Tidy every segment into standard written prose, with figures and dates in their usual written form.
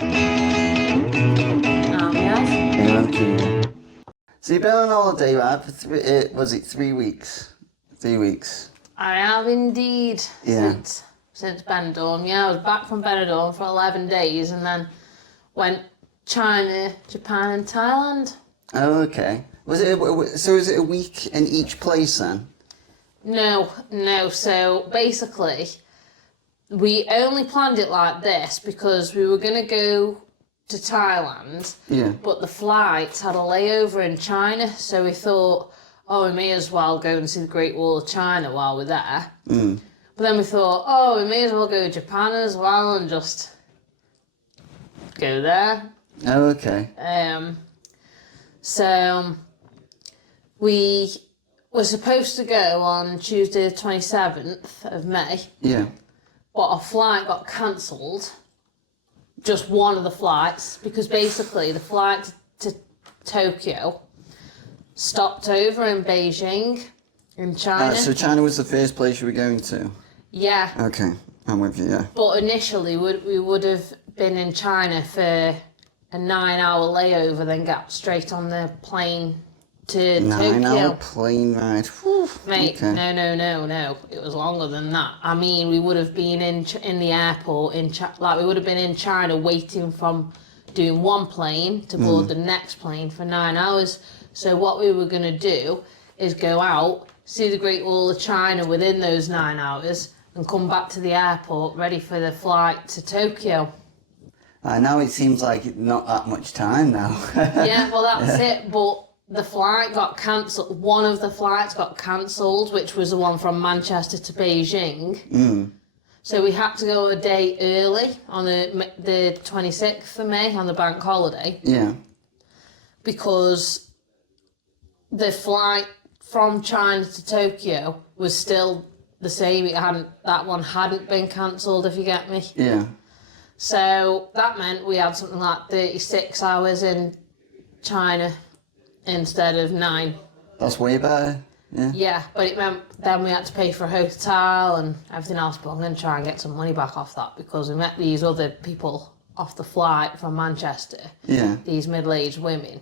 Yes. Yeah, I'm keen. So you've been on holiday, right? For was it 3 weeks? 3 weeks. I have indeed. Yeah. Since Benidorm. Yeah, I was back from Benidorm for 11 days and then went China, Japan and Thailand. Oh, okay. So is it a week in each place then? No. So basically, we only planned it like this because we were going to go to Thailand, Yeah. but the flights had a layover in China, so we thought, oh, we may as well go and see the Great Wall of China while we're there. Mm. But then we thought, oh, we may as well go to Japan as well and just go there. Oh, okay. So we were supposed to go on Tuesday the 27th of May, Yeah. but our flight got cancelled. Just one of the flights, because basically the flight to Tokyo stopped over in Beijing, in China. So China was the first place you were going to? Yeah. Okay, I'm with you, yeah. But initially we would have been in China for a 9-hour layover, then got straight on the plane to Tokyo. 9-hour plane ride. Whew. Mate, Okay. no. It was longer than that. I mean, we would have been in the airport we would have been in China waiting from doing one plane to board the next plane for 9 hours. So what we were going to do is go out, see the Great Wall of China within those 9 hours, and come back to the airport ready for the flight to Tokyo. Now it seems like not that much time now. Yeah, well that's it. But the flight got cancelled. One of the flights got cancelled, which was the one from Manchester to Beijing. Mm. So we had to go a day early on the 26th of May on the bank holiday. Yeah. Because the flight from China to Tokyo was still the same. That one hadn't been cancelled, if you get me. Yeah. So that meant we had something like 36 hours in China instead of 9. That's way better. Yeah. Yeah, but it meant then we had to pay for a hotel and everything else, but I'm going to try and get some money back off that because we met these other people off the flight from Manchester, Yeah. these middle-aged women,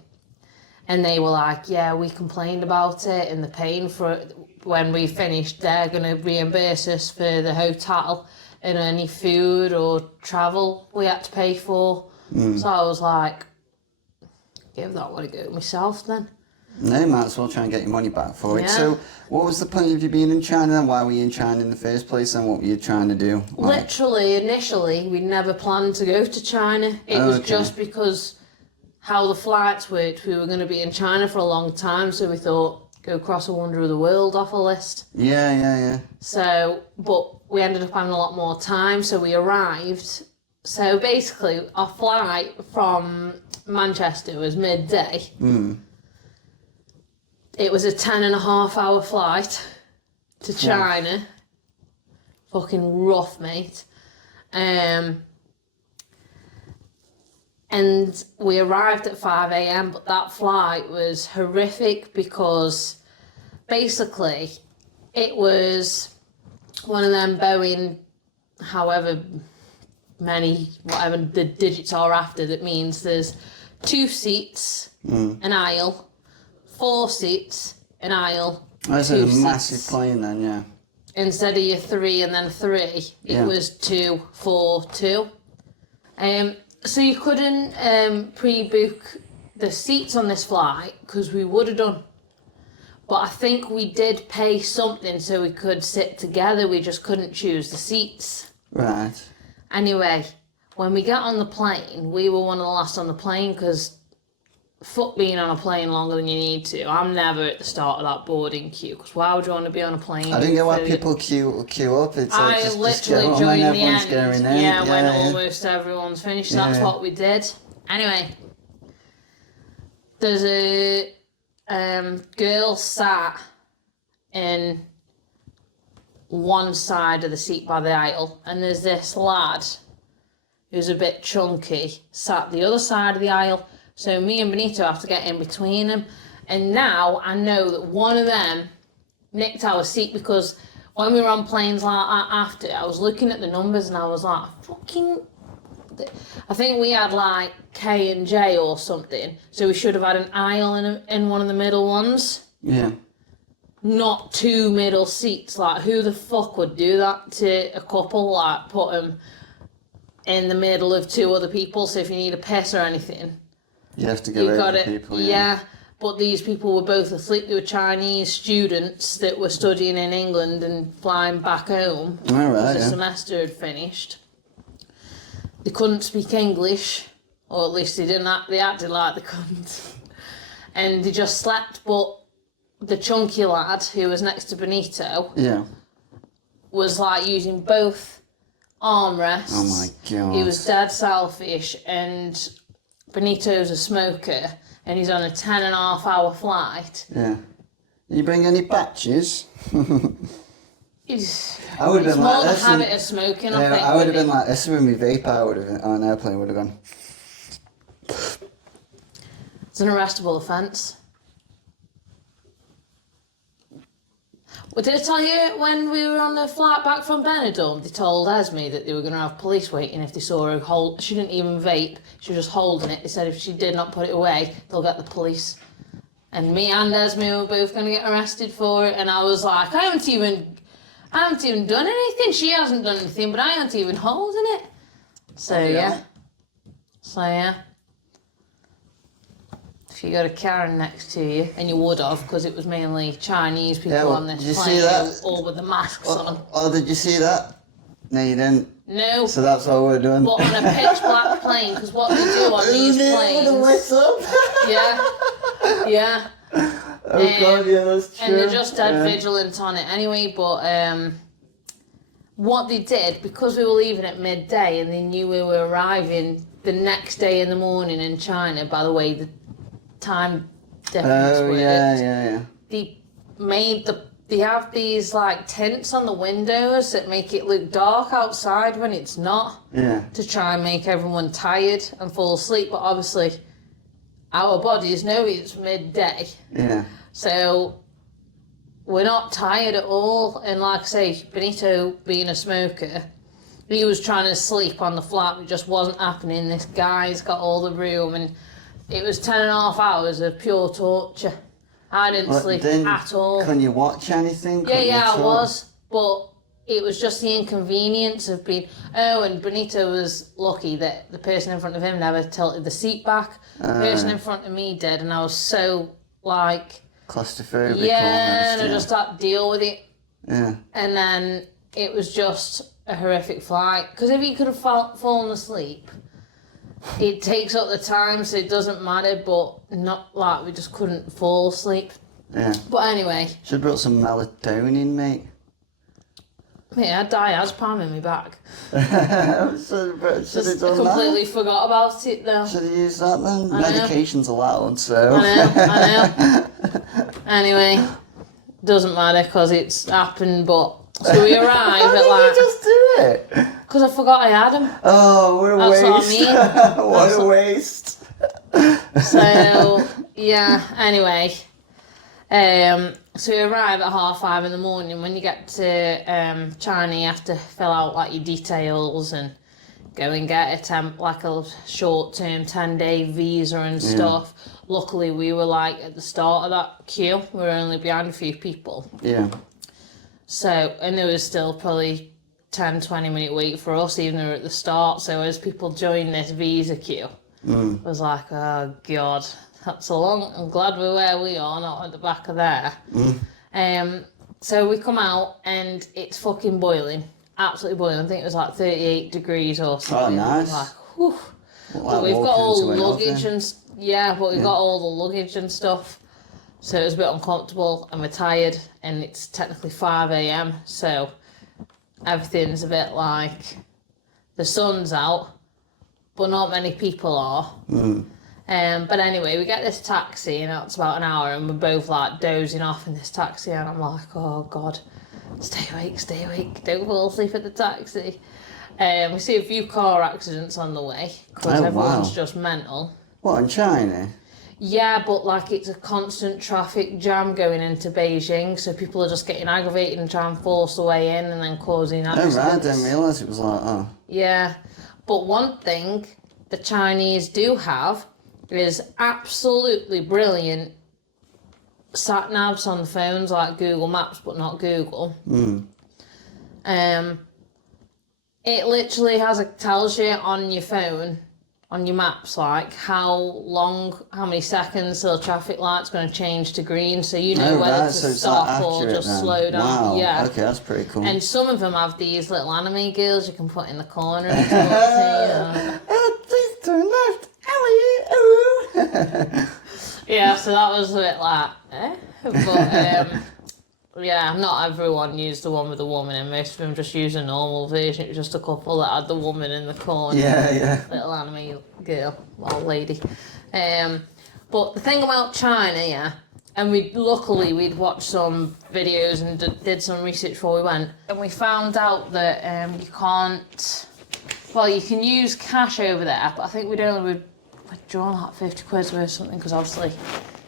and they were like, yeah, we complained about it and the paying for it. When we finished, they're going to reimburse us for the hotel and any food or travel we had to pay for. So I was like, give that one a go myself then. No, might as well try and get your money back for it. Yeah. So, what was the point of you being in China and why were you in China in the first place and what were you trying to do? Literally, initially, we never planned to go to China. It was Okay. just because how the flights worked, we were going to be in China for a long time, so we thought, go cross a wonder of the world off a list. Yeah. So, but we ended up having a lot more time, so we arrived. So basically, our flight from Manchester was midday. It was a 10.5-hour flight to China. Fucking rough, mate. And we arrived at 5 a.m, but that flight was horrific because basically it was one of them Boeing, however many, whatever the digits are after, that means there's 2 seats, an aisle, 4 seats, an aisle, That's 2 a seats. massive plane then, yeah. Instead of your 3 and then 3, it Yeah. was 2, 4, 2. So you couldn't pre-book the seats on this flight because we would have done. But I think we did pay something so we could sit together. We just couldn't choose the seats. Right. Anyway, when we got on the plane, we were one of the last on the plane because fuck being on a plane longer than you need to. I'm never at the start of that boarding queue because why would you want to be on a plane? I don't get why people queue up. It's like I just literally get on joined and the everyone's end. going in. Yeah, when almost everyone's finished. That's Yeah. what we did. Anyway, there's a girl sat in one side of the seat by the aisle, and there's this lad who's a bit chunky sat the other side of the aisle. So me and Benito have to get in between them. And now I know that one of them nicked our seat because when we were on planes like that after, I was looking at the numbers and I was like, fucking, I think we had like K and J or something, so we should have had an aisle in one of the middle ones. Yeah. Not 2 middle seats. Like, who the fuck would do that to a couple? Like, put them in the middle of 2 other people, so if you need a piss or anything, You have to go over people. Yeah, but these people were both asleep. They were Chinese students that were studying in England and flying back home All right, as the semester had finished. They couldn't speak English, or at least they acted like they couldn't. And they just slept, but the chunky lad who was next to Benito Yeah. was like using both armrests. Oh my God. He was dead selfish, and Benito's a smoker, and he's on a 10.5-hour flight. Yeah. You bring any patches? It's I would have been more like the this. habit of smoking, I think. I would have been like this with my vape. I would have on an airplane. Would have gone. It's an arrestable offence. Well, did I tell you when we were on the flight back from Benidorm, they told Esme that they were going to have police waiting if they saw her hold. She didn't even vape. She was just holding it. They said if she did not put it away, they'll get the police. And me and Esme were both going to get arrested for it. And I was like, I haven't even done anything. She hasn't done anything, but I haven't even holding it. So yeah. If you got a Karen next to you, and you would have, because it was mainly Chinese people on this plane, all with the masks on. Oh, did you see that? No, you didn't. No. So that's what we're doing. But on a pitch black plane, because what they do on these planes. Yeah. Oh God, yeah, that's true. And they're just dead vigilant on it anyway. But what they did, because we were leaving at midday, and they knew we were arriving the next day in the morning in China. By the way, the time difference worked. Yeah. They have these like tints on the windows that make it look dark outside when it's not. Yeah. To try and make everyone tired and fall asleep, but obviously our bodies know it's midday. Yeah. So we're not tired at all. And like I say, Benito being a smoker, he was trying to sleep on the flight, but it just wasn't happening. This guy's got all the room, and it was 10.5 hours of pure torture. I didn't sleep at all. Can you watch anything? Yeah, I was. But it was just the inconvenience of being... Oh, and Benito was lucky that the person in front of him never tilted the seat back. The person in front of me did, and I was so, like... Claustrophobic. Yeah, and I just had to deal with it. Yeah. And then it was just a horrific flight. Because if he could have fallen asleep... It takes up the time, so it doesn't matter, but not like we just couldn't fall asleep. Yeah. But anyway. Should have brought some melatonin, mate. Mate, I had diazepam in my bag. Should have done completely forgot about it though. Should have used that then. Medication's allowed, so. I know. Anyway, doesn't matter because it's happened, but. So we arrive at Why did you just do it? Because I forgot I had them. Oh, what a waste. That's what I mean. What a waste. So, yeah, anyway. So we arrive at 5:30 in the morning. When you get to China, you have to fill out like your details and go and get a short-term 10-day visa and stuff. Luckily, we were like at the start of that queue. We were only behind a few people. Yeah. So, and there was still probably 10-20 minute wait for us, even though we were at the start. So as people joined this visa queue, I was like, oh God, that's a long, I'm glad we're where we are, not at the back of there. So we come out and it's fucking boiling, absolutely boiling. I think it was like 38 degrees or something. Oh, nice. Like, whew. But we've got all the luggage got all the luggage and stuff. So it was a bit uncomfortable and we're tired and it's technically 5 a.m. So everything's a bit like the sun's out, but not many people are. But anyway, we get this taxi and it's about an hour and we're both like dozing off in this taxi and I'm like, oh God, stay awake, don't fall asleep at the taxi. We see a few car accidents on the way because everyone's just mental. What, in China? Yeah, but like it's a constant traffic jam going into Beijing, so people are just getting aggravated and trying to force their way in and then causing accidents. Oh right, I didn't realise it was like that. Yeah, But one thing the Chinese do have is absolutely brilliant sat navs on the phones like Google Maps, but not Google. It literally tells you on your phone, on your maps, like how many seconds till the traffic light's going to change to green, so you know whether to stop or just slow down. Wow. Yeah. Okay, that's pretty cool. And some of them have these little anime girls you can put in the corner and talk to you. Please turn left. Owie, Yeah, so that was a bit like, But yeah, not everyone used the one with the woman, and most of them just used a normal version. It was just a couple that had the woman in the corner. Yeah. Little anime girl, well, lady. But the thing about China, yeah, and we'd watched some videos and did some research before we went, and we found out that you can't. Well, you can use cash over there, but I think we'd only withdrawn like 50 quid worth or something, because obviously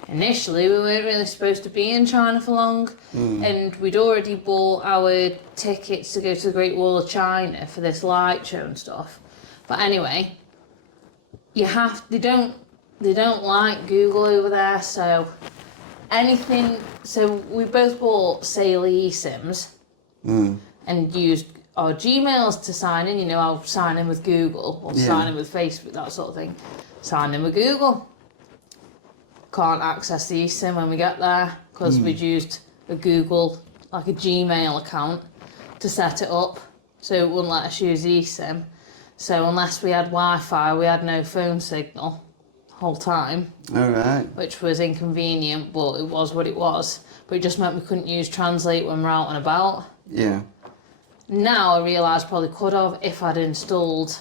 initially we weren't really supposed to be in China for long, and we'd already bought our tickets to go to the Great Wall of China for this light show and stuff. But anyway, they don't like Google over there, so we both bought Sailor eSIMs and used our Gmails to sign in. You know, I'll sign in with Google or sign in with Facebook, that sort of thing. Sign in with Google. Can't access the eSIM when we get there because we'd used a Google, like a Gmail account to set it up, so it wouldn't let us use eSIM. So unless we had Wi-Fi, we had no phone signal the whole time. Alright. Which was inconvenient, but it was what it was. But it just meant we couldn't use Translate when we're out and about. Yeah. Now I realise probably could have if I'd installed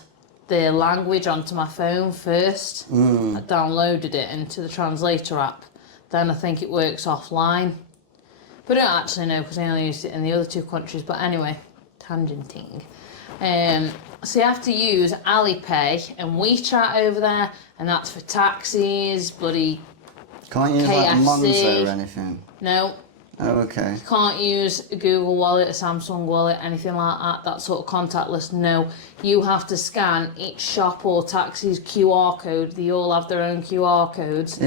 the language onto my phone first. I downloaded it into the translator app. Then I think it works offline. But I don't actually know because I only used it in the other two countries. But anyway, tangenting. So you have to use Alipay and WeChat over there, and that's for taxis, bloody Can't use KFC. like Monzo or anything? No. Oh, okay. You can't use a Google Wallet, a Samsung Wallet, anything like that sort of contactless, no. You have to scan each shop or taxi's QR code, they all have their own QR codes,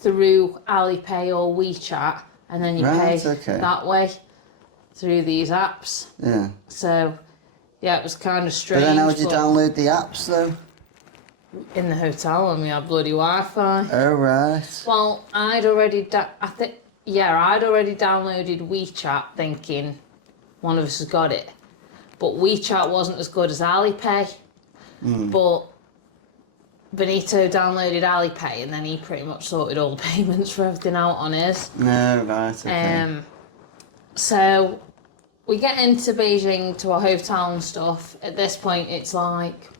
through Alipay or WeChat, and then you pay that way through these apps. Yeah. So, yeah, it was kind of strange. But then how would you download the apps though? In the hotel and we had bloody Wi-Fi. Oh, right. Well, I'd already downloaded WeChat thinking one of us has got it. But WeChat wasn't as good as Alipay. But Benito downloaded Alipay and then he pretty much sorted all the payments for everything out on his. No, right, okay. So we get into Beijing to our hotel and stuff. At this point it's like,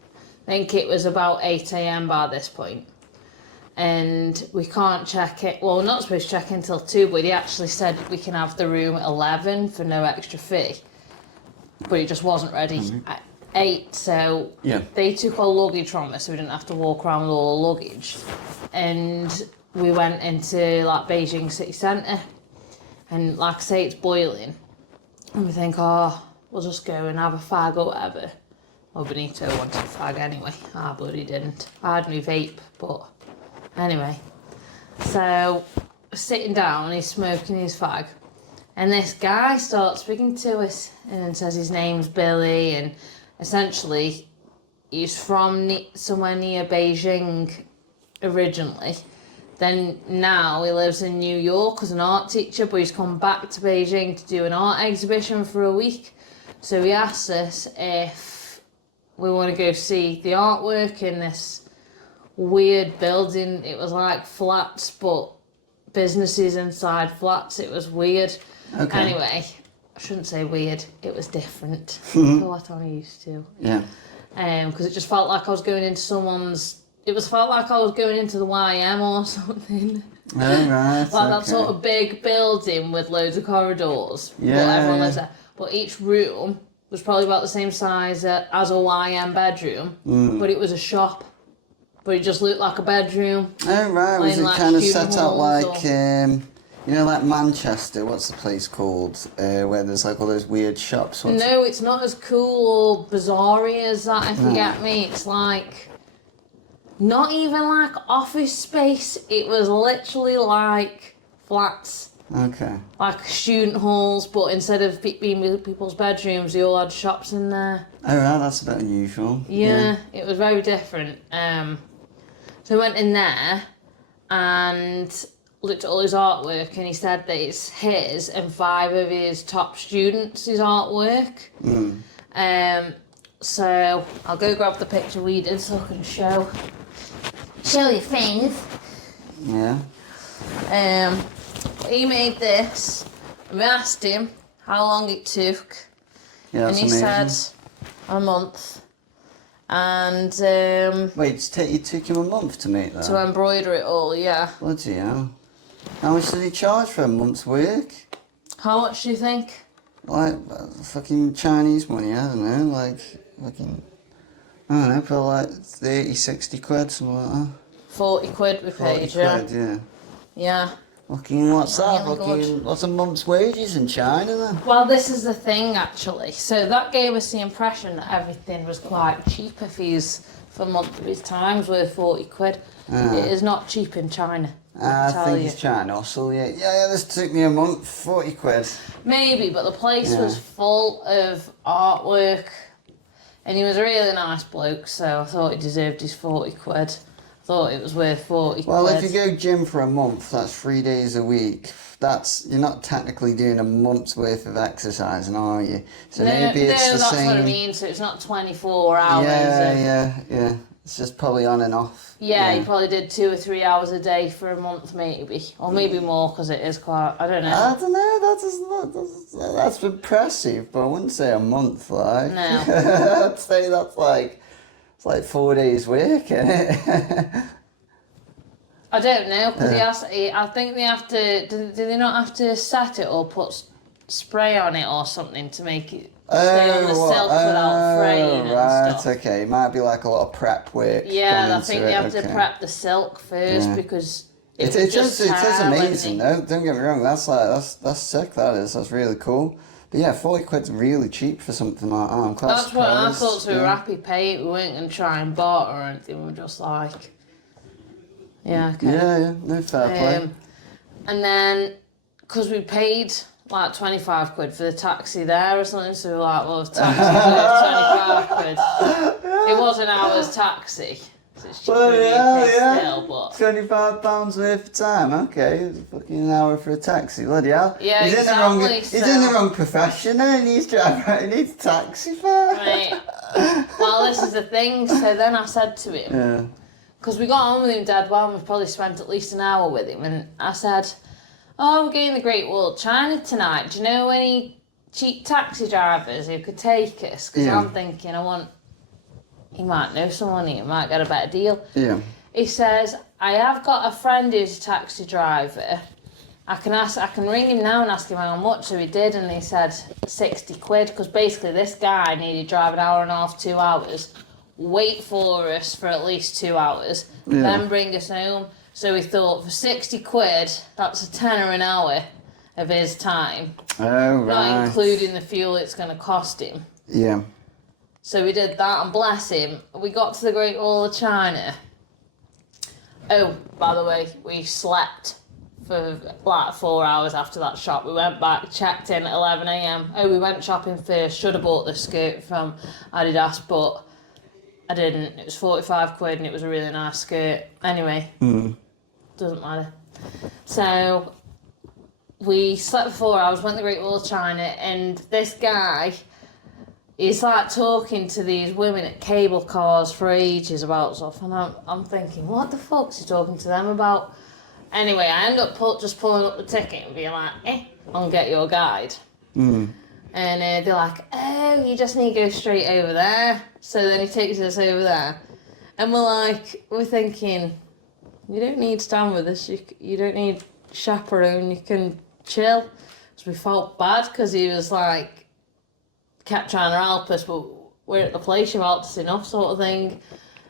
I think it was about 8 a.m. by this point. And we can't check it. Well, we're not supposed to check in till 2, but he actually said we can have the room at 11 for no extra fee. But it just wasn't ready at 8, so they took our luggage from us, so we didn't have to walk around with all the luggage. And we went into like Beijing city centre, and like I say, it's boiling. And we think, we'll just go and have a fag or whatever. Well, Benito wanted a fag anyway. I bloody didn't. I had my vape, but anyway. So, sitting down and he's smoking his fag. And this guy starts speaking to us and says his name's Billy, and essentially he's from somewhere near Beijing originally. Then now he lives in New York as an art teacher, but he's come back to Beijing to do an art exhibition for a week. So he asked us if we want to go see the artwork in this weird building. It was like flats, but businesses inside flats. It was weird. Okay. Anyway, I shouldn't say weird. It was different to what I'm used to. Yeah. Because it just felt like I was going into someone's. It felt like I was going into the YM or something. Oh, right. Like that sort of big building with loads of corridors. Yeah. But everyone lives there. But each room was probably about the same size as a YM bedroom, but it was a shop. But it just looked like a bedroom. Oh, right. Was it like kind of set out like, You know, like Manchester, what's the place called? Where there's like all those weird shops. No, it's not as cool or bizarre as that, if you get me. It's like, not even like office space. It was literally like flats. Okay. Like student halls, but instead of being people's bedrooms, they all had shops in there. Oh, right, that's a bit unusual. Yeah, it was very different. So I went in there and looked at all his artwork, and he said that it's his and 5 of his top students' his artwork. So I'll go grab the picture we did so I can show you things. Yeah. He made this. We asked him how long it took, Yeah, and that's he amazing. said a month. And Wait, it took him a month to make that? to embroider it all, yeah. Bloody hell. How much did he charge for a month's work? How much do you think? Like, fucking Chinese money, I don't know, like, fucking, I don't know, probably like 30, 60 quid, something like that. 40 quid we 40 paid, yeah. quid, yeah. Yeah. Fucking, what's that? Really Fucking, good. what's a month's wages in China then? Well, this is the thing, actually. So that gave us the impression that everything was quite cheap if he's, for a month of his time's worth 40 quid. It is not cheap in China, I tell think you. he's trying to hustle, yeah. Yeah, this took me a month, 40 quid. Maybe, but the place Yeah. was full of artwork. And he was a really nice bloke, so I thought he deserved his 40 quid. I thought it was worth 40 Well, quid. if you go gym for a month, that's 3 days a week. You're not technically doing a month's worth of exercising, are you? So maybe it's the that's same. what I mean. So it's not 24 hours. Yeah. It's just probably on and off. Yeah, he probably did 2 or 3 hours a day for a month, maybe, or maybe more, because it is quite. I don't know. I don't know. That's impressive, but I wouldn't say a month. Like, No. I'd say it's like 4 days' work, innit? I don't know, because I think they have to. Do they not have to set it or put spray on it or something to make it stay on the silk without fraying and right, stuff? okay. It might be like a lot of prep work. Yeah, gone I think into they it, have to okay. prep the silk first Yeah. because It would is just it is tear, amazing wouldn't though. Don't get me wrong. That's sick. That's really cool. But yeah, 40 quid's really cheap for something like that. I'm quite That's what I surprised. thought. So we were yeah. happy pay it. We weren't going to try and barter or anything. We were just like, yeah, okay. Yeah, no fair play. And then, because we paid like 25 quid for the taxi there or something, so we were like, well, the taxi's worth 25 quid. It was an hour's taxi, so it's cheaper than UK still, but... £25 worth of time, okay. It's fucking an hour for a taxi, bloody hell. Yeah, he's exactly, He's in the wrong profession then, he needs a taxi fare. Right. Well, this is the thing, so then I said to him, Yeah. because we got on with him dead well, and we've probably spent at least an hour with him, and I said, oh, we're going to the Great Wall of China tonight. Do you know any cheap taxi drivers who could take us? Because Yeah. I'm thinking he might know someone, he might get a better deal. Yeah. He says, I have got a friend who's a taxi driver. I can ring him now and ask him how much. So he did, and he said 60 quid, because basically this guy needed to drive an hour and a half, 2 hours, wait for us for at least 2 hours, then bring us home. So we thought, for 60 quid, that's a tenner an hour of his time, Oh, right. not including the fuel it's going to cost him. Yeah. So we did that, and bless him, we got to the Great Wall of China. Oh, by the way, we slept for like 4 hours after that shop. We went back, checked in at 11 a.m. Oh, we went shopping first. Should have bought this skirt from Adidas, but I didn't. It was 45 quid and it was a really nice skirt. Anyway, doesn't matter. So we slept for 4 hours, went to the Great Wall of China, and this guy, he's like talking to these women at cable cars for ages about stuff, and I'm thinking, what the fuck's he talking to them about? Anyway, I end up just pulling up the ticket and being like, I'll get your guide. And they're like, oh, you just need to go straight over there. So then he takes us over there. And we're thinking, you don't need to stand with us, you don't need chaperone, you can chill. So we felt bad because he was like, kept trying to help us, but we're at the place, you've helped us enough, sort of thing.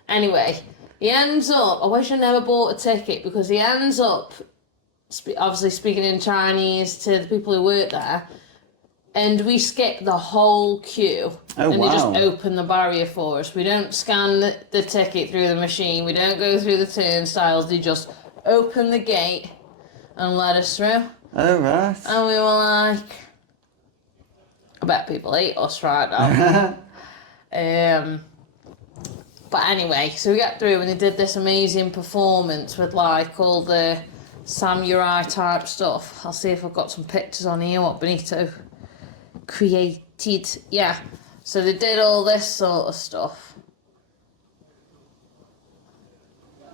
Anyway, he ends up, I wish I never bought a ticket, because he ends up obviously speaking in Chinese to the people who work there. And we skip the whole queue. Oh, and they just wow. open the barrier for us. We don't scan the ticket through the machine. We don't go through the turnstiles. They just open the gate and let us through. Oh, right. And we were like, I bet people hate us right now. But anyway, so we got through and they did this amazing performance with like all the samurai type stuff. I'll see if I've got some pictures on here what Benito created. Yeah, so they did all this sort of stuff.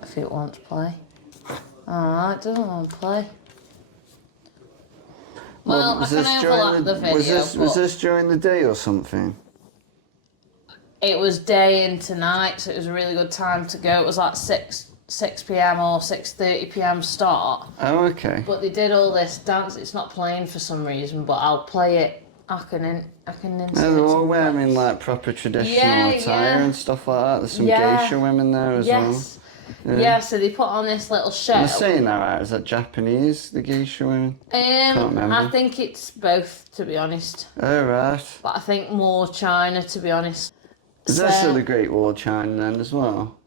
If it wants to play. Oh, it doesn't want to play. Well, I can overlap the video. Was this during the day or something? It was day into night, so it was a really good time to go. It was like 6 p.m. or 6:30 p.m. start. Oh, okay. But they did all this dance. It's not playing for some reason, but I'll play it. I can insert No, they're all some wearing clips. like proper traditional attire and stuff like that. There's some geisha women there as well. Yeah, so they put on this little show. Am I saying that right? Is that Japanese, the geisha women? Can't remember. I think it's both, to be honest. Oh, right. But I think more China, to be honest. Is that still the Great Wall of China then as well?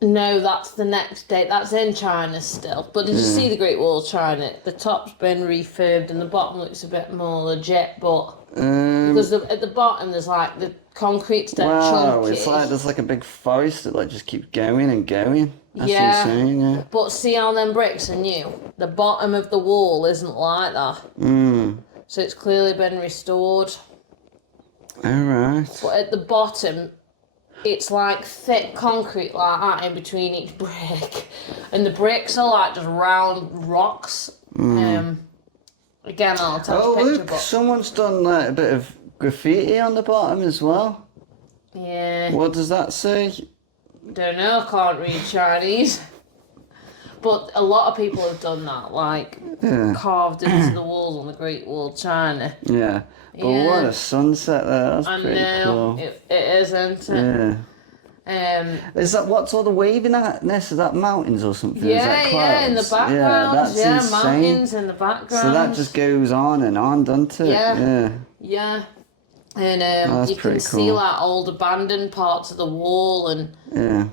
No, that's the next day. That's in China still. But did you see the Great Wall of China? The top's been refurbed and the bottom looks a bit more legit, but because at the bottom there's like the concrete's dead chunky. It's like there's like a big forest that like just keeps going and going. That's Yeah. insane, yeah. But see how them bricks are new? The bottom of the wall isn't like that. So it's clearly been restored. Alright. But at the bottom, it's like thick concrete like that in between each brick. And the bricks are like just round rocks. Again, I'll attach a picture. Look, someone's done like a bit of graffiti on the bottom as well. Yeah. What does that say? Don't know, I can't read Chinese. But a lot of people have done that, like carved into the walls on the Great Wall of China. Yeah. But what a sunset there. That's pretty cool. It is, isn't it? Yeah. Is that what's all the waviness? Is that mountains or something? Is that clouds? In the background. That's insane. Mountains in the background. So that just goes on and on, doesn't it? Yeah. And you can see like old abandoned parts of the wall, and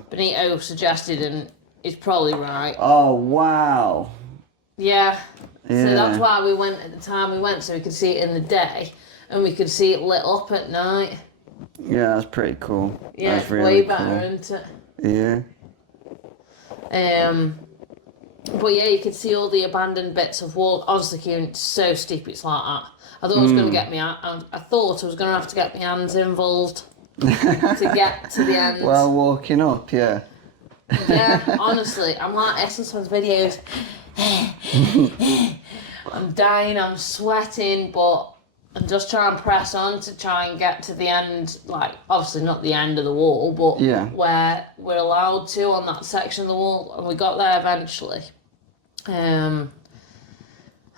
Benito suggested, and he's probably right. Oh wow. Yeah. So that's why we went at the time we went, so we could see it in the day, and we could see it lit up at night. Yeah, that's pretty cool. Yeah, that's it's really way better, isn't it? Yeah. But yeah, you could see all the abandoned bits of wall. Obviously, it's so steep, it's like that. I thought I was going to get I thought I was going to have to get my hands involved to get to the end. While walking up, yeah. Yeah, honestly, I'm like Essence's videos. I'm dying, I'm sweating, but I'm just trying to press on to try and get to the end. Like, obviously not the end of the wall, but where we're allowed to on that section of the wall, and we got there eventually.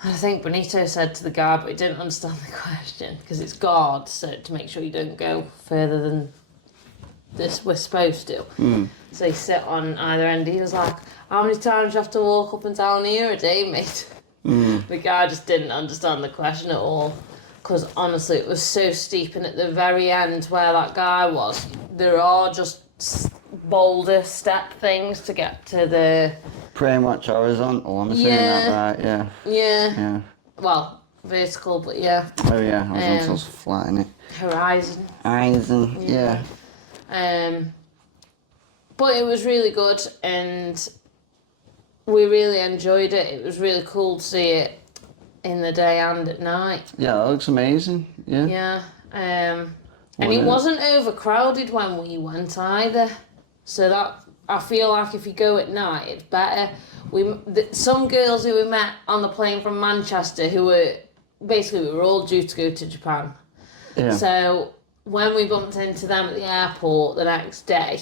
I think Benito said to the guy, but he didn't understand the question, because it's guards, so to make sure you don't go further than this we're supposed to. So you sit on either end. He was like, how many times do you have to walk up and down here a day, mate? The guy just didn't understand the question at all, because honestly it was so steep, and at the very end where that guy was, there are just boulder step things to get to the... Pretty much horizontal, I'm saying that right, yeah. Well, vertical, but yeah. Oh yeah, horizontal's flat, innit? Horizon, yeah. But it was really good, and we really enjoyed it. It was really cool to see it in the day and at night. Yeah, that looks amazing, yeah. Yeah, and it wasn't overcrowded when we went either, so that... I feel like if you go at night, it's better. Some girls who we met on the plane from Manchester who were... Basically, we were all due to go to Japan. Yeah. So, when we bumped into them at the airport the next day,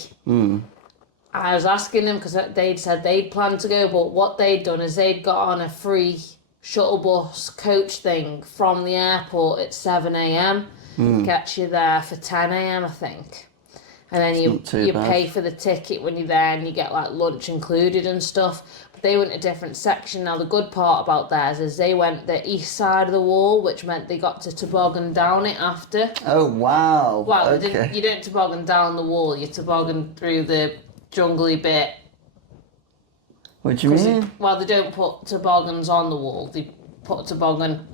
I was asking them, because they'd said they'd planned to go, but what they'd done is they'd got on a free shuttle bus coach thing from the airport at 7 a.m. Gets you there for 10 a.m, I think. And then not too you bad. pay for the ticket when you're there, and you get like lunch included and stuff. But they went a different section. Now the good part about theirs is they went the east side of the wall, which meant they got to toboggan down it after. Oh wow. Well, Okay. you don't toboggan down the wall. You toboggan through the jungly bit. What do you mean? Well, they don't put toboggans on the wall. They put a toboggan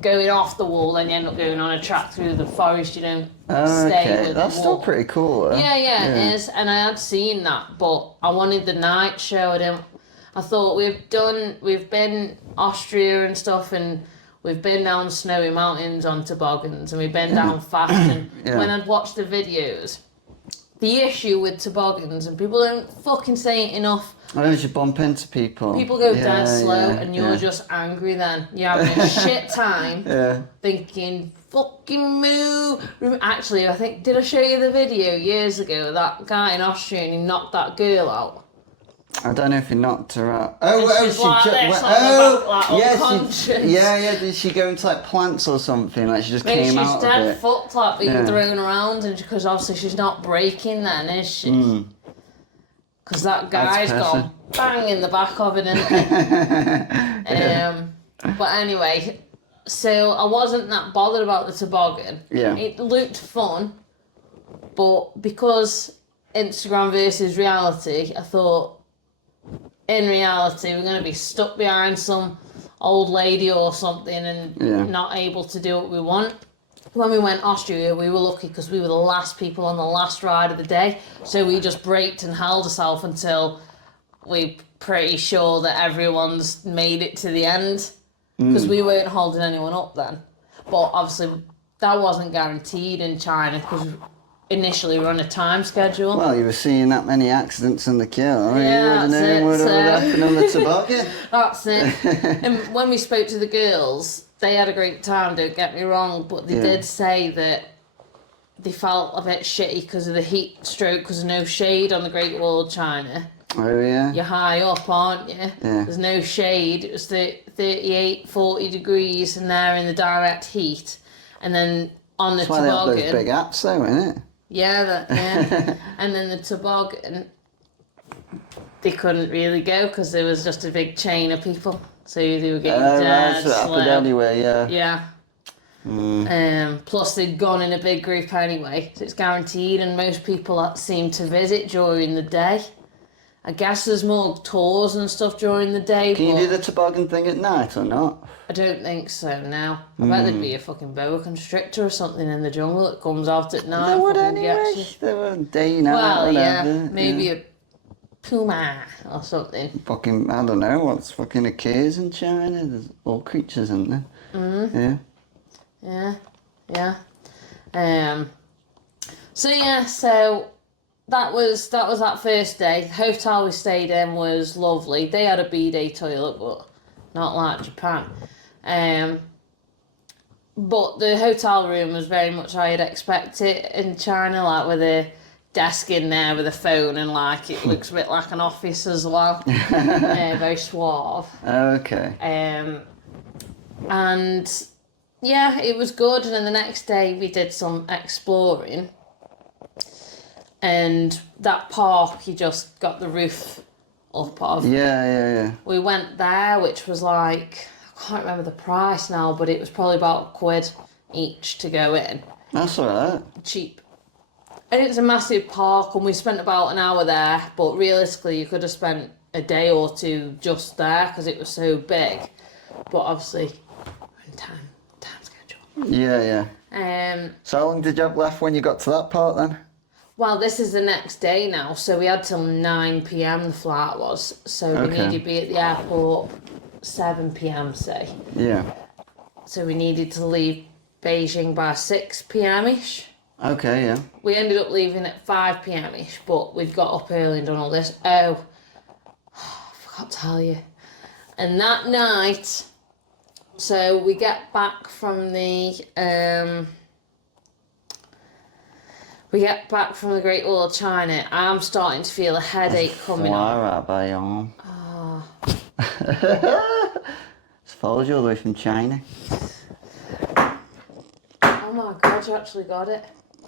going off the wall, then you end up going on a track through the forest. You don't stay Okay, with that's the still wall. pretty cool. Though. Yeah, it is. And I had seen that, but I wanted the night show. I thought we've been Austria and stuff, and we've been down snowy mountains on toboggans, and we've been down fast. And when I'd watched the videos, the issue with toboggans, and people don't fucking say it enough. I know you bump into people. People go dead slow, and you're just angry. Then you're having a shit time, thinking fucking move. Actually, I think did I show you the video years ago? That guy in Austria, and he knocked that girl out. I don't know if he knocked her out. She's like this on the back, like unconscious. Did she go into like plants or something? Like she just Maybe came she's out dead of it. fucked, like being thrown around, and because obviously she's not breaking, then is she? Because that guy's gone bang in the back of it, isn't it? But anyway, so I wasn't that bothered about the toboggan. Yeah. It looked fun, but because Instagram versus reality, I thought, in reality, we're going to be stuck behind some old lady or something and not able to do what we want. When we went Austria, we were lucky because we were the last people on the last ride of the day. So we just braked and held ourselves until we're pretty sure that everyone's made it to the end. Because we weren't holding anyone up then. But obviously, that wasn't guaranteed in China because initially we were on a time schedule. Well, you were seeing that many accidents in the queue. Yeah, you would have known what would happen on the toboggan. That's it. And when we spoke to the girls, they had a great time, don't get me wrong, but they did say that they felt a bit shitty because of the heat stroke, because of no shade on the Great Wall of China. Oh, yeah? You're high up, aren't you? Yeah. There's no shade. It was 38, 40 degrees, and they're in the direct heat. And then on the That's why they have toboggan... those big apps, though, isn't it? Yeah, and then the toboggan, they couldn't really go because there was just a big chain of people. So they were getting dead so it slow. happened anyway, yeah. Yeah. Plus they'd gone in a big group anyway, so it's guaranteed, and most people seem to visit during the day. I guess there's more tours and stuff during the day. Can you do the toboggan thing at night or not? I don't think so now. I bet there'd be a fucking boa constrictor or something in the jungle that comes out at night. There would fucking anyway. gets you. There would day night, Well, whatever. yeah, maybe a puma or something. Fucking, I don't know what's fucking occurs in China. There's all creatures, isn't there? Yeah. So that was that first day. The hotel we stayed in was lovely. They had a bidet toilet, but not like Japan. But the hotel room was very much how I'd expect it in China, like with a desk in there with a phone, and like it looks a bit like an office as well. Very suave. Okay. And yeah, it was good. And then the next day we did some exploring. And that park, you just got the roof up of. Yeah. We went there, which was like, I can't remember the price now, but it was probably about £1 each to go in. That's alright. Cheap. And it's a massive park, and we spent about an hour there, but realistically you could have spent a day or two just there because it was so big. But obviously, we're in time schedule. Yeah. So how long did you have left when you got to that part then? Well, this is the next day now, so we had till 9 p.m. the flight was, so we needed to be at the airport 7 p.m. say. Yeah. So we needed to leave Beijing by 6 p.m.ish. Okay, yeah. We ended up leaving at 5 p.m.ish, but we'd got up early and done all this. I forgot to tell you. And that night, so we get back from the Great Wall of China. I'm starting to feel a headache coming on. Oh. It's followed you all the way from China. Oh my God, you actually got it.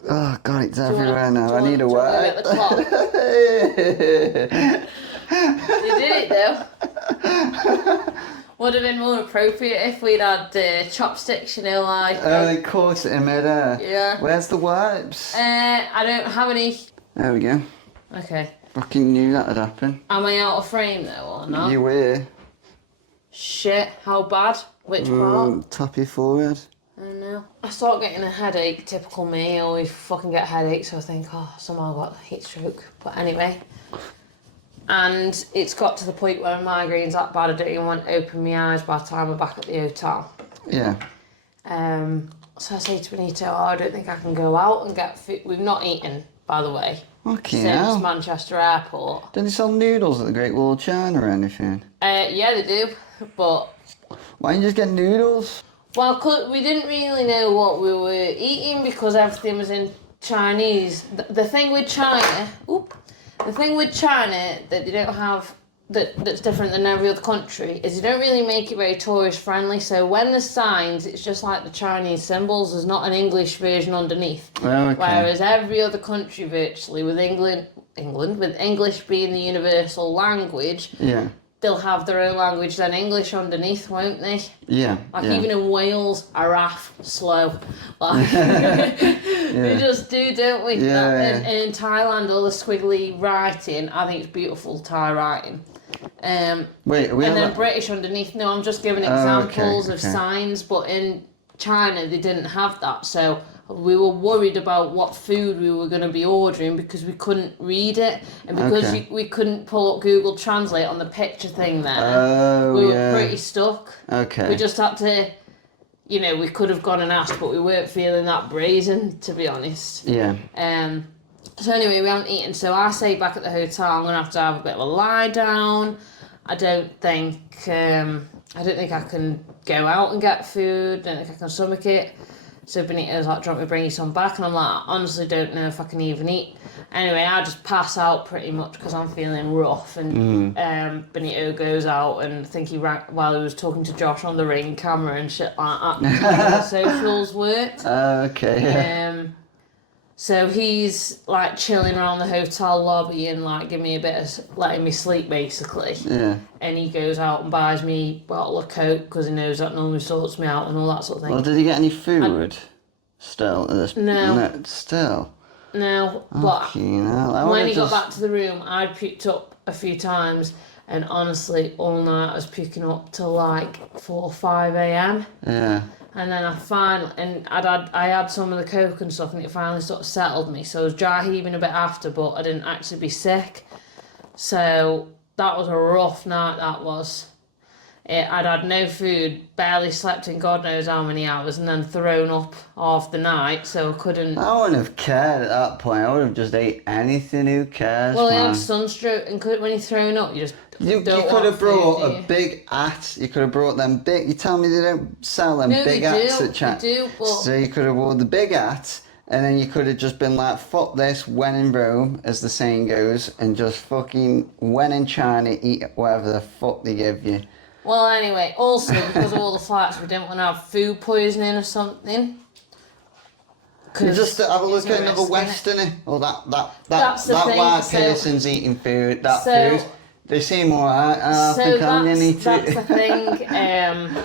Oh God, it's Do you wanna- everywhere now. do I you need a want- do you wanna word. get the clock? You did it though. Would have been more appropriate if we'd had chopsticks, you know, like. Oh, they caught it in midair. Yeah. Where's the wipes? I don't have any. There we go. Okay. Fucking knew that'd happen. Am I out of frame though or not? You were. Shit, how bad? Which part? Top of your forehead. I don't know. I start getting a headache, typical me. I always fucking get headaches, so I think, oh, somehow I got heat stroke. But anyway. And it's got to the point where migraine's that bad I don't even want to open my eyes by the time we're back at the hotel. Yeah. So I say to Benito, oh, I don't think I can go out and get food. We've not eaten, by the way, Okay, since now. Manchester Airport. Don't they sell noodles at the Great Wall of China or anything? Yeah, they do, but... Why don't you just get noodles? Well, we didn't really know what we were eating because everything was in Chinese. The thing with China... The thing with China that they don't have, that's different than every other country, is they don't really make it very tourist friendly. So when there's signs, it's just like the Chinese symbols. There's not an English version underneath. Oh, okay. Whereas every other country virtually, with England, with English being the universal language, Yeah. they'll have their own language, then English underneath, won't they? Yeah. Like yeah. even in Wales, araf, slow. Like, we just do, don't we? Yeah, And in Thailand, all the squiggly writing, I think it's beautiful Thai writing. Wait, are we And on then that- British underneath. No, I'm just giving Oh, examples okay, of okay. signs, but in China they didn't have that. So we were worried about what food we were going to be ordering because we couldn't read it, and because Okay. we couldn't pull up Google Translate on the picture thing there. Oh, We were yeah. pretty stuck. Okay. We just had to, you know, we could have gone and asked, but we weren't feeling that brazen, to be honest. Yeah. So anyway, we haven't eaten. So I say back at the hotel, I'm gonna have to have a bit of a lie down. I don't think I can go out and get food. I don't think I can stomach it. So Benito's like, do you want me to bring you some back? And I'm like, I honestly don't know if I can even eat. Anyway, I just pass out pretty much because I'm feeling rough. And Benito goes out, and I think he ran while he was talking to Josh on the Ring camera and shit like that. How the socials worked. Okay. So he's like chilling around the hotel lobby and like giving me a bit of letting me sleep basically. Yeah. And he goes out and buys me a bottle of Coke because he knows that normally sorts me out and all that sort of thing. Well, did he get any food? Still at this. No. Still. No, but Fucking hell. I when would've he just... got back to the room, I'd puked up a few times, and honestly, all night I was puking up till like 4 or 5 a.m. Yeah. And then I had some of the Coke and stuff, and it finally sort of settled me. So I was dry heaving a bit after, but I didn't actually be sick. So that was a rough night, that was. I'd had no food, barely slept in God knows how many hours, and then thrown up half the night, so I couldn't... I wouldn't have cared at that point. I would have just ate anything. Who cares, Well, I man? had sunstroke, and when you're thrown up, you just You don't could want have brought food, do a you? big hat. You could have brought them big... You tell me they don't sell them No, big they hats do, at Chat. they do, but... So you could have worn the big hat, and then you could have just been like, fuck this, when in Rome, as the saying goes, and just fucking, when in China, eat whatever the fuck they give you. Well, anyway, also, because of all the flights, we didn't want to have food poisoning or something. You just have a look at another risk, innit? Westerner, or That's the thing, white so- person's eating food, that So- food. They seem alright, I So think I'm gonna need that's to... the thing.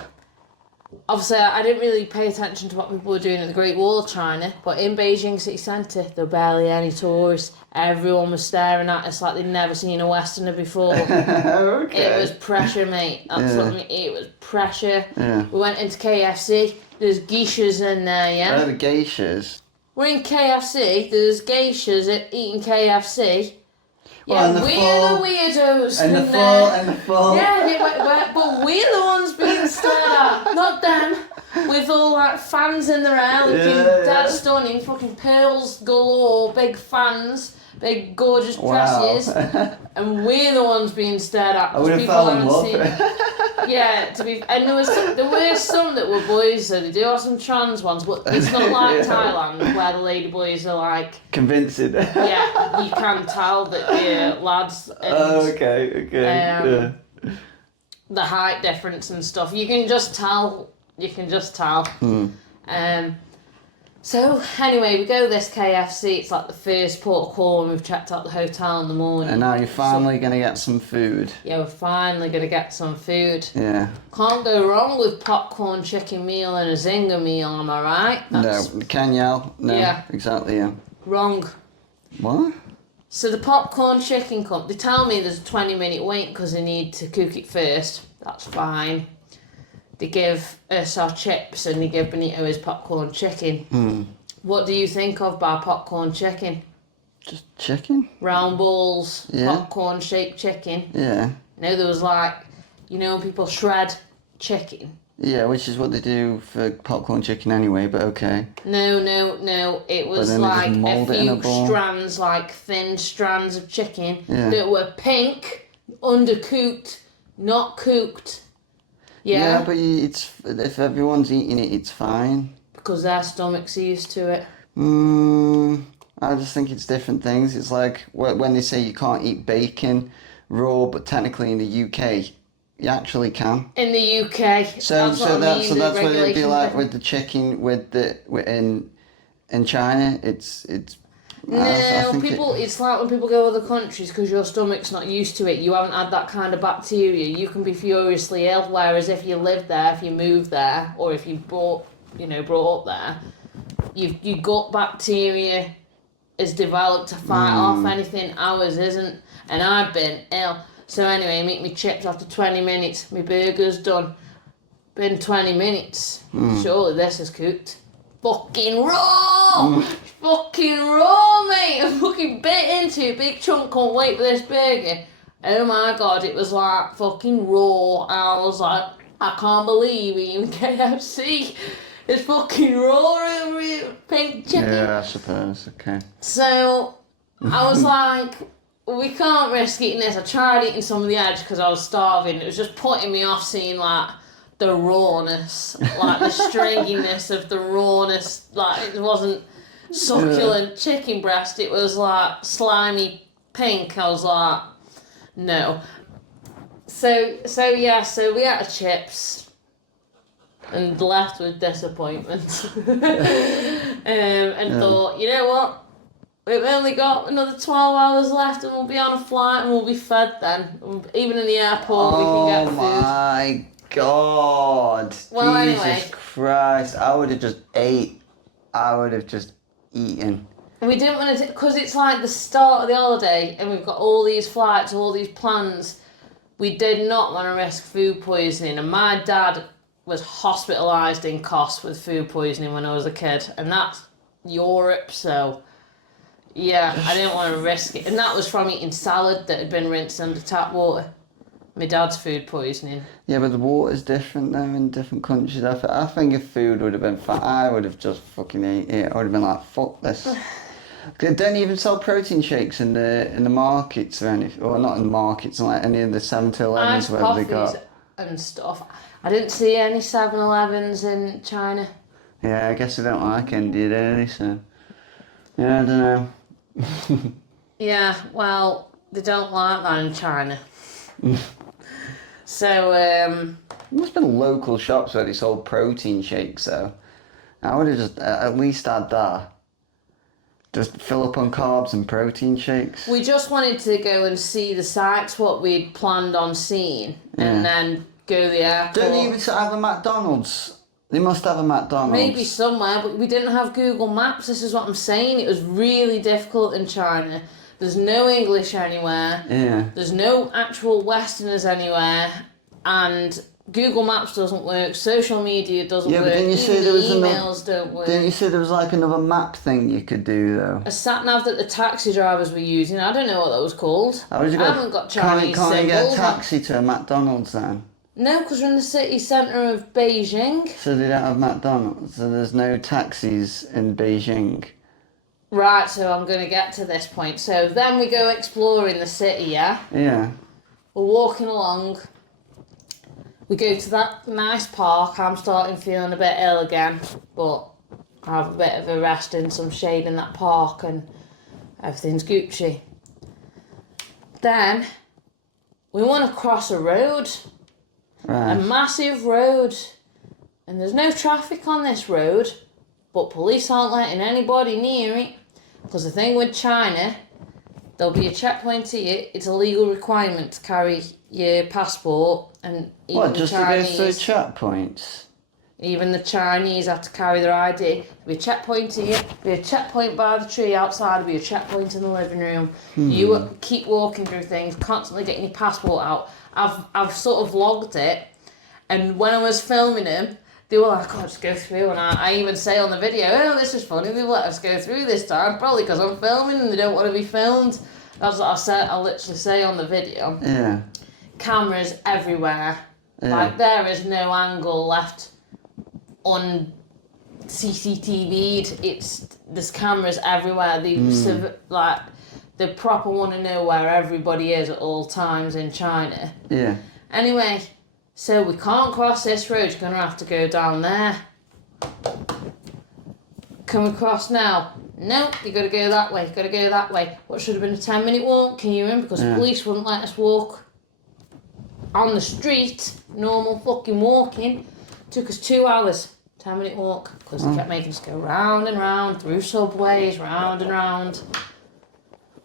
Obviously, I didn't really pay attention to what people were doing at the Great Wall of China, but in Beijing city centre, there were barely any tourists. Everyone was staring at us like they'd never seen a Westerner before. Okay. It was pressure, mate. That's what I mean. It was pressure. Yeah. We went into KFC. There's geishas in there, yeah? Oh, the geishas. We're in KFC. There's geishas eating KFC. Well, Yeah, and the we're full- the weirdos And the in full, there. and the full. Yeah, but we're the ones being stared at, not them. With all like fans in their hair, looking Yeah, dead yeah. stunning, fucking pearls galore, big fans, big gorgeous Wow. dresses, and we're the ones being stared at. I would have because fell in people love. haven't seen. Yeah, and there were some that were boys, so they do have some trans ones, but it's not like Yeah. Thailand where the lady boys are like, Convincing. yeah, you can tell that they're lads. And, Oh, okay. Yeah. the height difference and stuff. You can just tell. So anyway, we go to this KFC. It's like the first port of call when we've checked out the hotel in the morning. And now you're finally going to get some food. Yeah, we're finally going to get some food. Yeah. Can't go wrong with popcorn chicken meal and a zinger meal, am I right? No, can you? No, Yeah. exactly, yeah. Wrong. What? So the popcorn chicken they tell me there's a 20-minute wait because they need to cook it first. That's fine. They give us our chips and they give Benito his popcorn chicken. What do you think of by popcorn chicken? Just chicken? Round balls, Yeah. popcorn shaped chicken. Yeah. You know, there was like, when people shred chicken. Yeah, which is what they do for popcorn chicken anyway, but okay. No. It was then they just like a mould it in a few bowl. strands, like thin strands of chicken Yeah. that were pink, undercooked, not cooked. Yeah, but if everyone's eating it, it's fine. Because their stomachs are used to it. I just think it's different things. It's like when they say you can't eat bacon raw, but technically in the UK, you actually can. In the UK. That's what it'd be like with the the chicken in China. It's. It's like when people go other countries because your stomach's not used to it. You haven't had that kind of bacteria. You can be furiously ill. Whereas if you live there, if you move there, or if you brought up there, your gut bacteria is developed to fight off anything. Ours isn't, and I've been ill. So anyway, make me chips after 20 minutes. My burger's done. Been 20 minutes. Surely this is cooked. Fucking raw! Fucking raw, mate! I fucking bit into a big chunk, can't wait for this burger. Oh my god, it was like fucking raw. I was like, I can't believe even KFC is fucking raw over here. Pink chicken. Yeah, I suppose, okay. So, I was like, we can't risk eating this. I tried eating some of the edge because I was starving. It was just putting me off seeing like the rawness, like the stringiness of the rawness. Like it wasn't succulent chicken breast. It was like slimy pink. I was like, no. So we had chips and left with disappointment. And thought, you know what? We've only got another 12 hours left and we'll be on a flight and we'll be fed then. Even in the airport we can get food. Oh my god. Well, Jesus anyway. Christ. I would have just ate. I would have just eaten. We didn't want to, because it's like the start of the holiday and we've got all these flights, all these plans. We did not want to risk food poisoning, and my dad was hospitalised in Kos with food poisoning when I was a kid, and that's Europe, so yeah, I didn't want to risk it. And that was from eating salad that had been rinsed under tap water. My dad's food poisoning. Yeah, but the water's different though in different countries. I think if food would have been fat, I would have just fucking ate it. I would have been like, fuck this. They don't even sell protein shakes in the markets or anything, or not in the markets, like any of the 7-Elevens where they got. And stuff. I didn't see any 7-Elevens in China. Yeah, I guess they don't like India, do they? So yeah, I don't know. Yeah, well, they don't like that in China. So, there must have been local shops where they sold protein shakes, though. I would have just at least had that. Just fill up on carbs and protein shakes. we just wanted to go and see the sites, what we'd planned on seeing, and then go to the airport. Don't they even have a McDonald's? They must have a McDonald's. Maybe somewhere, but we didn't have Google Maps. This is what I'm saying. It was really difficult in China. There's no English anywhere. Yeah. There's no actual Westerners anywhere. And Google Maps doesn't work. Social media doesn't work. But didn't you say there was emails don't work. Didn't you say there was like another map thing you could do though? A sat nav that the taxi drivers were using. I don't know what that was called. I haven't got Chinese Can't you get a symbols. taxi to a McDonald's then? No, because we're in the city centre of Beijing. So they don't have McDonald's. So there's no taxis in Beijing. Right, so I'm going to get to this point. So then we go exploring the city, yeah? Yeah. We're walking along. We go to that nice park. I'm starting feeling a bit ill again, but I have a bit of a rest in some shade in that park and everything's Gucci. Then we want to cross a road, Right. a massive road, and there's no traffic on this road, but police aren't letting anybody near it. Because the thing with China, there'll be a checkpoint here. It's a legal requirement to carry your passport, and even What, the just Chinese, to go through checkpoints? even the Chinese have to carry their ID. There'll be a checkpoint here, there'll be a checkpoint by the tree outside, there'll be a checkpoint in the living room. You keep walking through things, constantly getting your passport out. I've sort of logged it, and when I was filming them, they were like, "Oh, just go through," and I even say on the video, "Oh, this is funny, they let us go through this time, probably because I'm filming and they don't want to be filmed." That's what I said. I literally say on the video. Yeah. Cameras everywhere. Yeah. Like, there is no angle left on CCTV'd. There's cameras everywhere. They proper want to know where everybody is at all times in China. Yeah. Anyway, so we can't cross this road. You're gonna have to go down there. Can we cross now? Nope, you gotta go that way, gotta go that way. What should have been a 10-minute walk, can you remember? Because police wouldn't let us walk on the street, normal fucking walking. Took us 2 hours, 10-minute walk, because they kept making us go round and round, through subways, round and round.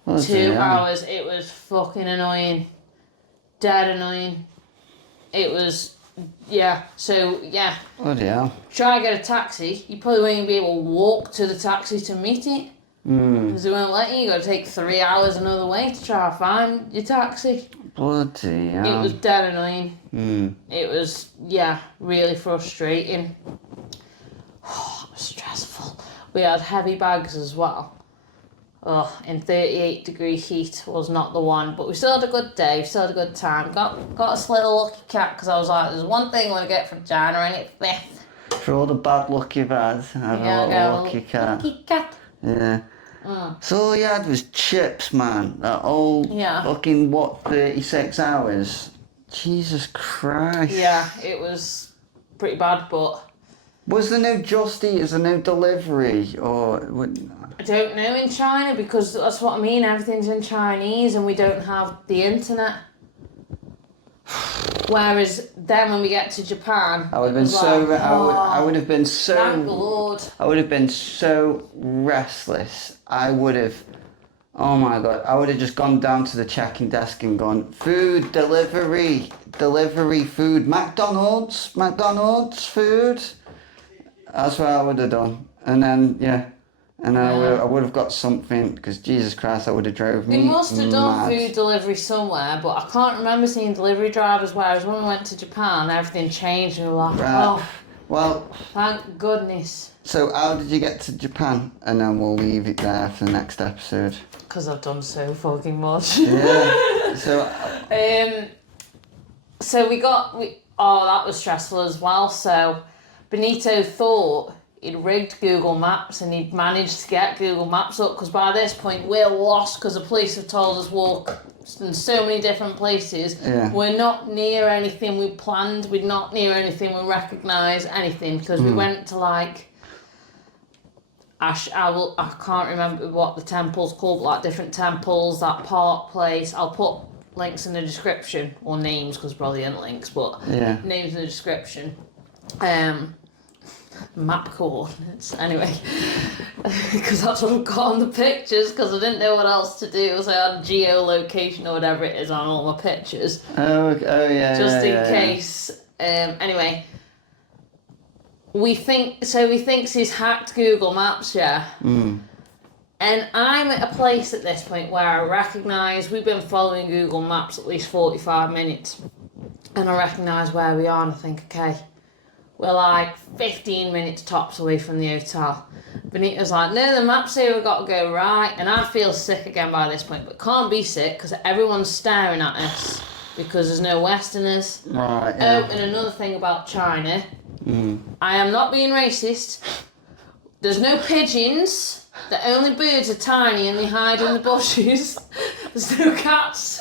2 hours, it was fucking annoying. Dead annoying. It was, Bloody hell. try and get a taxi, you probably won't even be able to walk to the taxi to meet it. Because they won't let you. You got to take 3 hours another way to try and find your taxi. Bloody hell. It was dead annoying. It was, really frustrating. Oh, it was stressful. We had heavy bags as well. Oh, in 38-degree heat was not the one, but we still had a good day, we still had a good time. Got us little lucky cat, because I was like, there's one thing I want to get from China, and it's this. For all the bad luck you've had, have a little lucky cat. Lucky cat. Yeah. So all you had was chips, man. That whole fucking, 36 hours? Jesus Christ. Yeah, it was pretty bad, but... Was there no Just Eat? Is there no delivery? Or... I don't know in China, because that's what I mean, everything's in Chinese and we don't have the internet. Whereas then when we get to Japan, I would have been so... I would have been so... Thank the Lord. I would have been so restless. I would have... Oh my God. I would have just gone down to the checking desk and gone, food, delivery, food, McDonald's, food. That's what I would have done. And then, and then I would have got something, because Jesus Christ, that would have drove me They must have done mad. food delivery somewhere, but I can't remember seeing delivery drivers, whereas when we went to Japan, everything changed and we were like, oh, well, thank goodness. So how did you get to Japan? And then we'll leave it there for the next episode. Because I've done so fucking much. Yeah. So that was stressful as well. So Benito thought he'd rigged Google Maps and he'd managed to get Google Maps up, because by this point we're lost, because the police have told us walk in so many different places. Yeah. We're not near anything we planned, we're not near anything we recognise, anything, because we went to like... I can't remember what the temple's called, but like different temples, that park place. I'll put links in the description, or names, because probably ain't links, but names in the description. Map coordinates, anyway, because that's what I've got on the pictures, because I didn't know what else to do, so I had geolocation or whatever it is on all my pictures. Just in case. Anyway. He thinks he's hacked Google Maps, And I'm at a place at this point where I recognise we've been following Google Maps at least 45 minutes. And I recognise where we are and I think, okay, we're like 15 minutes tops away from the hotel. Benito's like, no, the map's here, we've got to go right. And I feel sick again by this point, but can't be sick because everyone's staring at us because there's no Westerners. Right, Oh, and another thing about China... I am not being racist. There's no pigeons. The only birds are tiny and they hide in the bushes. There's no cats.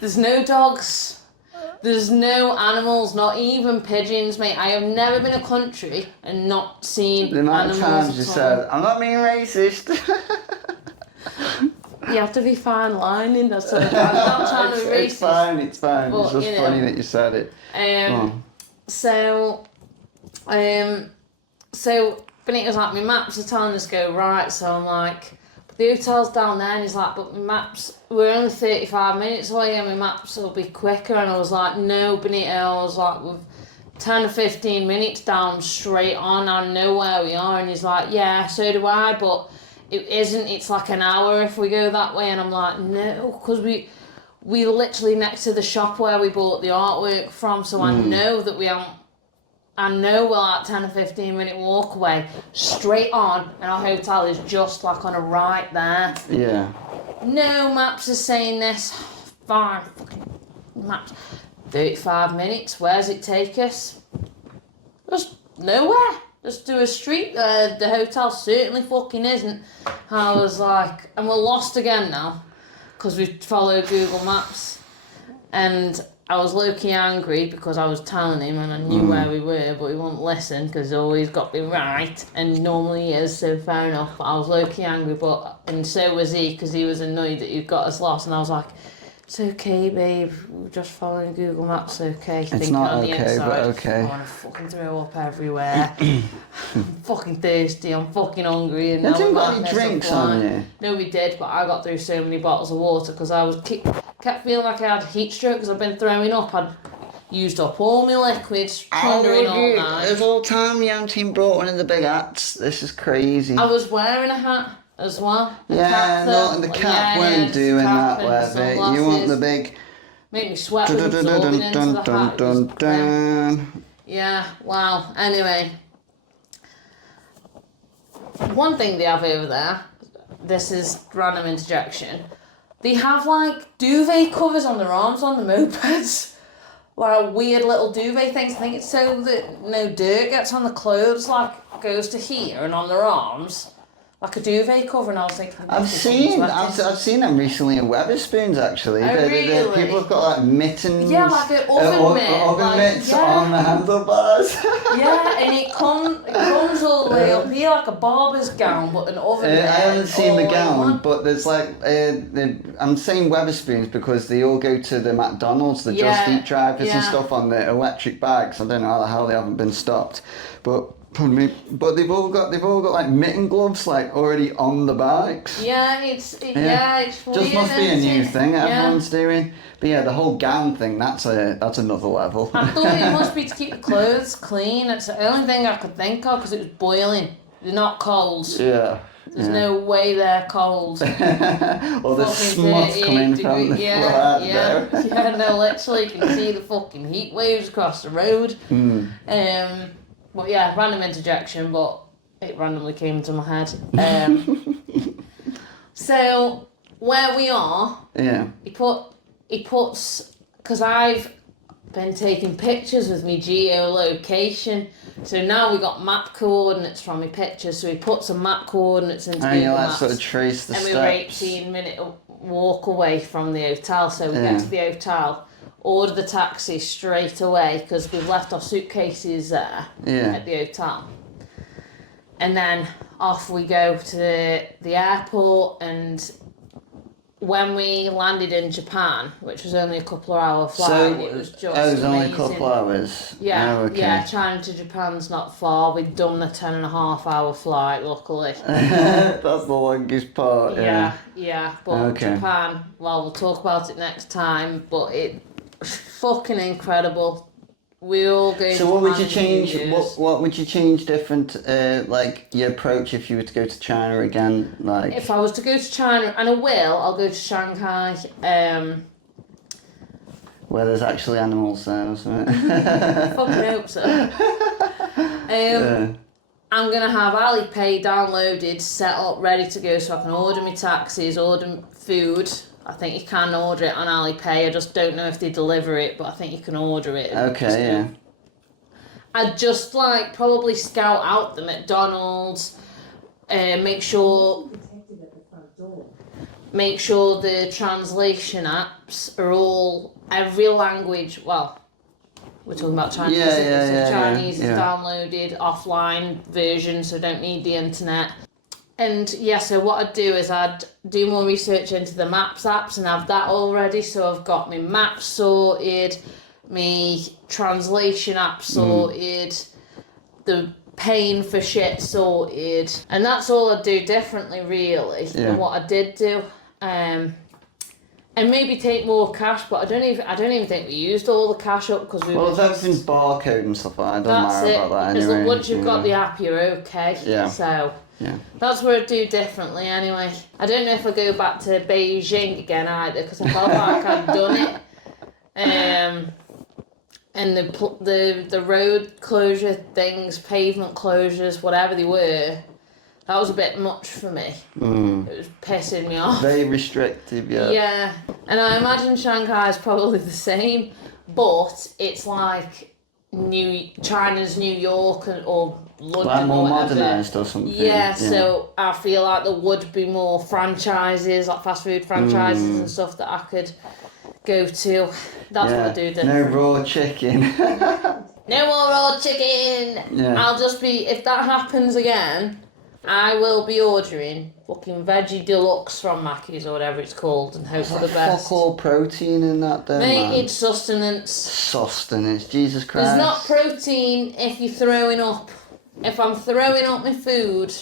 There's no dogs. There's no animals, not even pigeons, mate. I have never been a country and not seen the amount animals of times you said, I'm not being racist. You have to be fine lining. That's what I'm not trying to be racist. It's fine. But, it's just funny that you said it. So but it was like, my maps are telling us go right, so I'm like, but the hotel's down there, and he's like, but my maps, we're only 35 minutes away, and my maps will be quicker, and I was like, no, Benito, I was like, we've 10 or 15 minutes down straight on, I know where we are, and he's like, yeah, so do I, but it isn't, it's like an hour if we go that way, and I'm like, no, because we literally next to the shop where we bought the artwork from, so I know that we haven't, I know we're like 10 or 15 minute walk away, straight on, and our hotel is just like on a right there. Yeah. No, maps are saying this, fine, maps, 35 minutes, where's it take us? Just nowhere. Just do a street there. The hotel certainly fucking isn't. I was like, and we're lost again now because we followed Google Maps. And I was low-key angry because I was telling him and I knew where we were, but he wouldn't listen because he's always got me right, and normally he is, so fair enough. But I was low-key angry, and so was he, because he was annoyed that he'd got us lost, and I was like, it's okay, babe. We're just following Google Maps, okay? It's not okay, but okay. I want to fucking throw up everywhere. I'm fucking thirsty. I'm fucking hungry. And You didn't got any drinks on you? No, we did, but I got through so many bottles of water because I was kept feeling like I had heat stroke because I've been throwing up. I'd used up all my liquids, plundering all night. There's all time you haven't even brought one of the big hats. This is crazy. I was wearing a hat as well. Yeah, no, and the cap weren't doing that, was it? You want the big... Made me sweat with absorbing into the hat. Yeah, wow. Anyway. One thing they have over there, this is random interjection, they have like duvet covers on their arms on the mopeds. Like weird little duvet things. I think it's so that no dirt gets on the clothes, like goes to here and on their arms. Like a duvet cover, and I was thinking... I've seen them recently in Weatherspoons, actually. Oh, really? People have got like mittens. Yeah, like an oven mitt. Oven mitts on the handlebars. Yeah, and it comes all the way up here like a barber's gown, but an oven mitt. I haven't seen the gown, but there's like... I'm saying Weatherspoons because they all go to the McDonald's, the Just Eat drivers and stuff on the electric bags. I don't know how the hell they haven't been stopped. But they've all got like mitten gloves like already on the bikes. Yeah, it's weird. Just must be a new thing everyone's doing. But yeah, the whole gown thing, that's another level. I thought it must be to keep the clothes clean. It's the only thing I could think of because it was boiling. They're not cold. Yeah. There's no way they're cold. Or the smut coming from the flat there. Yeah, no, literally you can see the fucking heat waves across the road. But yeah, random interjection, but it randomly came into my head. So where we are, he puts, because I've been taking pictures with my geolocation, so now we got map coordinates from my pictures, so he put some map coordinates into Google Maps, sort of trace the steps. And we were 18-minute walk away from the hotel, so we get to the hotel, order the taxi straight away because we've left our suitcases there at the hotel, and then off we go to the airport. And when we landed in Japan, which was only a couple of hour flight, it was just amazing. Only a couple hours. Yeah, China to Japan's not far. We'd done the 10.5 hour flight, luckily. That's the longest part. Yeah, but Japan, well, we'll talk about it next time, but it fucking incredible. We all go. So what would you change? What would you change different? Like your approach if you were to go to China again? Like if I was to go to China, and I'll go to Shanghai. Where there's actually animals there, isn't it? Fucking hope so. I'm gonna have Alipay downloaded, set up, ready to go, so I can order my taxis, order food. I think you can order it on Alipay. I just don't know if they deliver it, but I think you can order it. Okay, yeah. I'd just like probably scout out the McDonald's, make sure the translation apps are all every language. Well, we're talking about Chinese. Chinese is downloaded offline version, so don't need the internet. And so what I'd do is I'd do more research into the Maps apps and have that all ready. So I've got my maps sorted, my translation app sorted, the paying for shit sorted, and that's all I'd do differently, really, than what I did do. And maybe take more cash, but I don't even think we used all the cash up because we were. Well, everything's barcode and stuff like that. I don't matter about that because anyway. once you've got the app, you're okay. Yeah. So. Yeah. That's what I'd do differently anyway. I don't know if I go back to Beijing again either because I felt like I'd done it. And the road closure things, pavement closures, whatever they were, that was a bit much for me. It was pissing me off. Very restrictive, yeah. Yeah, and I imagine Shanghai is probably the same, but it's like China's New York or London, like more or whatever. modernised or something. Yeah, so I feel like there would be more franchises, like fast food franchises and stuff that I could go to. That's what I do different. No raw chicken. No more raw chicken! Yeah. I'll just be, if that happens again, I will be ordering fucking veggie deluxe from Mackey's or whatever it's called and hope for the best. Fuck all protein in that there, Mate, man. it's sustenance. Sustenance, Jesus Christ. There's not protein if you're throwing up. If I'm throwing up my food,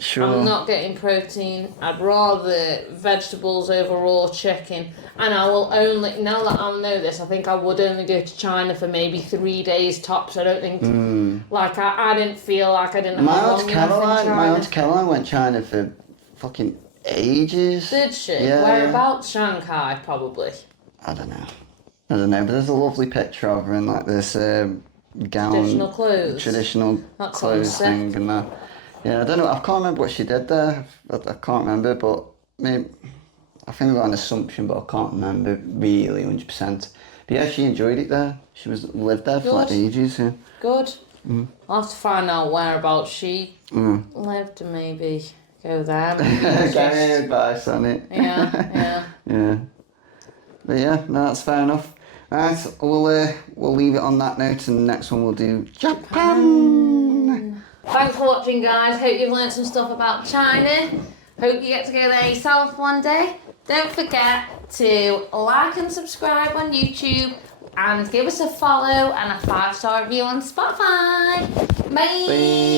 Sure. I'm not getting protein. I'd rather vegetables over raw chicken. And I will only, now that I know this, I think I would only go to China for maybe 3 days tops. I don't think, like, I didn't feel like I didn't have long enough in China. My Aunt Caroline went to China for fucking ages. Did she? Yeah. Whereabouts? Shanghai, probably. I don't know, but there's a lovely picture of her in like this gown. Traditional clothes. Traditional That clothes sounds sick. thing and that. Yeah, I don't know, I can't remember what she did there. I can't remember, but maybe, I think I got an assumption, but I can't remember really 100%. But yeah, she enjoyed it there. She lived there for like ages. Yeah. Good. I'll have to find out whereabouts she lived and maybe go there. Get me advice on it. Yeah. Yeah. But yeah, no, that's fair enough. Right, we'll leave it on that note, and the next one we'll do Japan. Thanks for watching, guys. Hope you've learned some stuff about China. Hope you get to go there yourself one day. Don't forget to like and subscribe on YouTube and give us a follow and a 5-star review on Spotify. Bye. Bye.